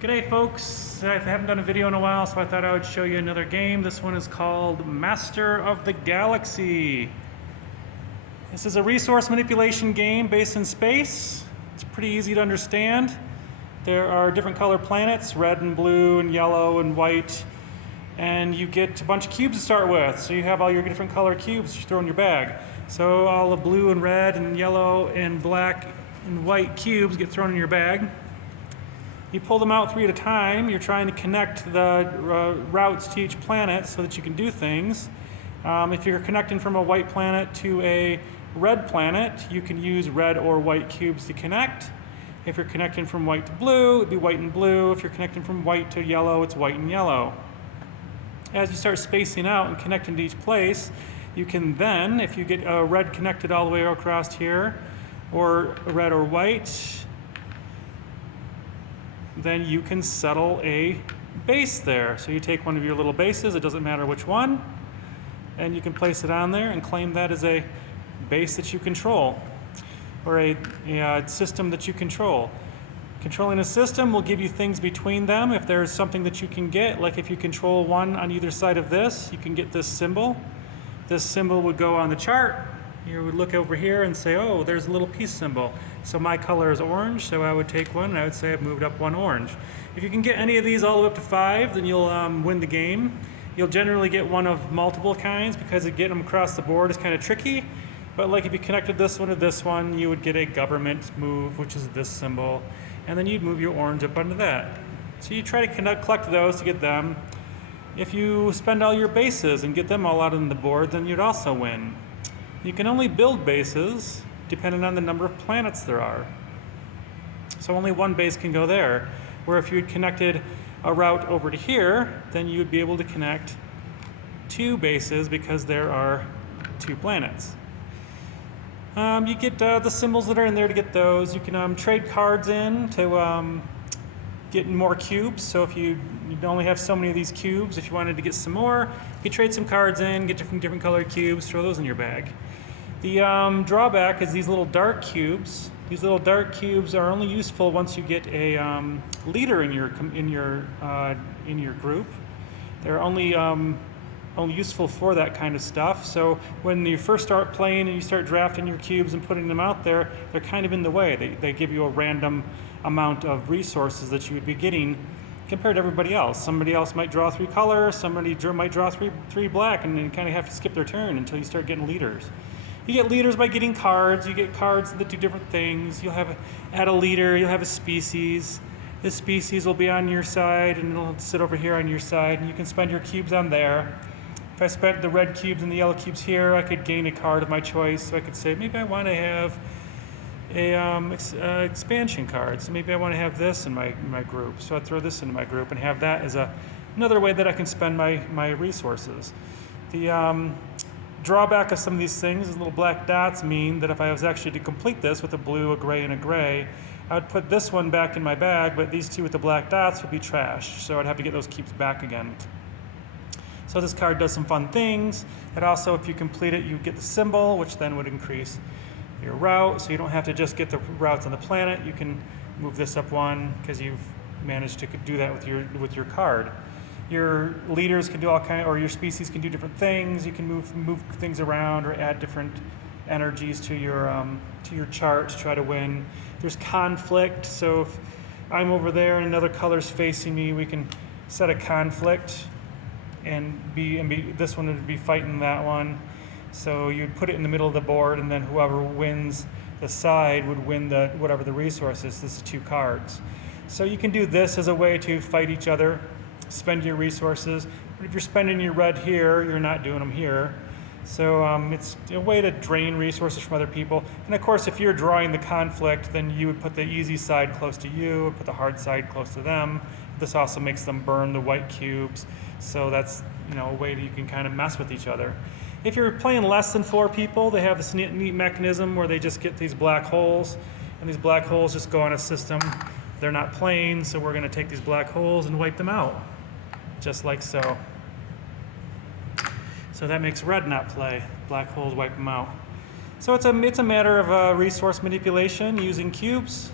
G'day folks, I haven't done a video in a while, so I thought I would show you another game. This one is called Master of the Galaxy. This is a resource manipulation game based in space. It's pretty easy to understand. There are different color planets, red and blue and yellow and white, and you get a bunch of cubes to start with. So you have all your different color cubes you throw in your bag. So all the blue and red and yellow and black and white cubes get thrown in your bag. You pull them out 3 at a time. You're trying to connect the routes to each planet so that you can do things. If you're connecting from a white planet to a red planet, you can use red or white cubes to connect. If you're connecting from white to blue, it'd be white and blue. If you're connecting from white to yellow, it's white and yellow. As you start spacing out and connecting to each place, you can then, if you get a red connected all the way across here, or red or white, then you can settle a base there. So you take one of your little bases, it doesn't matter which one, and you can place it on there and claim that as a base that you control, or a system that you control. Controlling a system will give you things between them. If there's something that you can get, like if you control one on either side of this, you can get this symbol. This symbol would go on the chart. You would look over here and say, oh, there's a little peace symbol. So my color is orange, so I would take one and I would say I've moved up one orange. If you can get any of these all the way up to 5, then you'll win the game. You'll generally get one of multiple kinds because getting them across the board is kind of tricky. But like if you connected this one to this one, you would get a government move, which is this symbol, and then you'd move your orange up onto that. So you try to collect those to get them. If you spend all your bases and get them all out on the board, then you'd also win. You can only build bases depending on the number of planets there are. So only one base can go there. Where if you had connected a route over to here, then you would be able to connect 2 bases because there are 2 planets. You get the symbols that are in there to get those. You can trade cards in to get more cubes. So if you only have so many of these cubes, if you wanted to get some more, you trade some cards in, get different colored cubes, throw those in your bag. The drawback is these little dark cubes. These little dark cubes are only useful once you get a leader in your group. They're only useful for that kind of stuff. So when you first start playing and you start drafting your cubes and putting them out there, they're kind of in the way. They give you a random amount of resources that you would be getting compared to everybody else. Somebody else might draw 3 color, somebody might draw three black, and then kind of have to skip their turn until you start getting leaders. You get leaders by getting cards. You get cards that do different things. You'll add a leader, you'll have a species. This species will be on your side and it'll sit over here on your side, and you can spend your cubes on there. If I spent the red cubes and the yellow cubes here, I could gain a card of my choice. So I could say, maybe I want to have a expansion card. So maybe I want to have this in my group. So I'd throw this into my group and have that as another way that I can spend my resources. The drawback of some of these things is little black dots mean that if I was actually to complete this with a blue, a gray, and a gray, I would put this one back in my bag, but these 2 with the black dots would be trash. So I'd have to get those cubes back again. So this card does some fun things. It also, if you complete it, you get the symbol, which then would increase your route. So you don't have to just get the routes on the planet. You can move this up 1 because you've managed to do that with your card. Your leaders can do all kinds, or your species can do different things. You can move things around or add different energies to your chart to try to win. There's conflict. So if I'm over there and another color's facing me, we can set a conflict. And this one would be fighting that one. So you'd put it in the middle of the board, and then whoever wins the side would win whatever the resource is. This is 2 cards. So you can do this as a way to fight each other, spend your resources. But if you're spending your red here, you're not doing them here. So it's a way to drain resources from other people. And of course, if you're drawing the conflict, then you would put the easy side close to you, put the hard side close to them. This also makes them burn the white cubes. So that's a way that you can kind of mess with each other. If you're playing less than 4 people, they have this neat mechanism where they just get these black holes, and these black holes just go on a system. They're not plain, so we're going to take these black holes and wipe them out, just like so. So that makes red not play. Black holes wipe them out. So it's a matter of resource manipulation using cubes.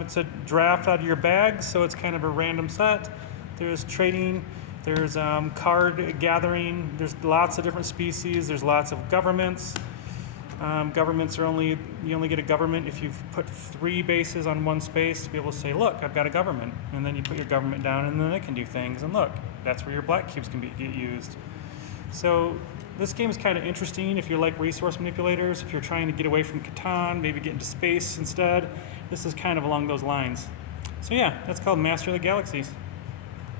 It's a draft out of your bag, so it's kind of a random set. There's trading, there's card gathering, there's lots of different species, there's lots of governments. Governments are you only get a government if you've put 3 bases on one space to be able to say, look, I've got a government. And then you put your government down and then it can do things. And look, that's where your black cubes can get used. So this game is kind of interesting if you like resource manipulators, if you're trying to get away from Catan, maybe get into space instead. This is kind of along those lines. So yeah, that's called Master of the Galaxies.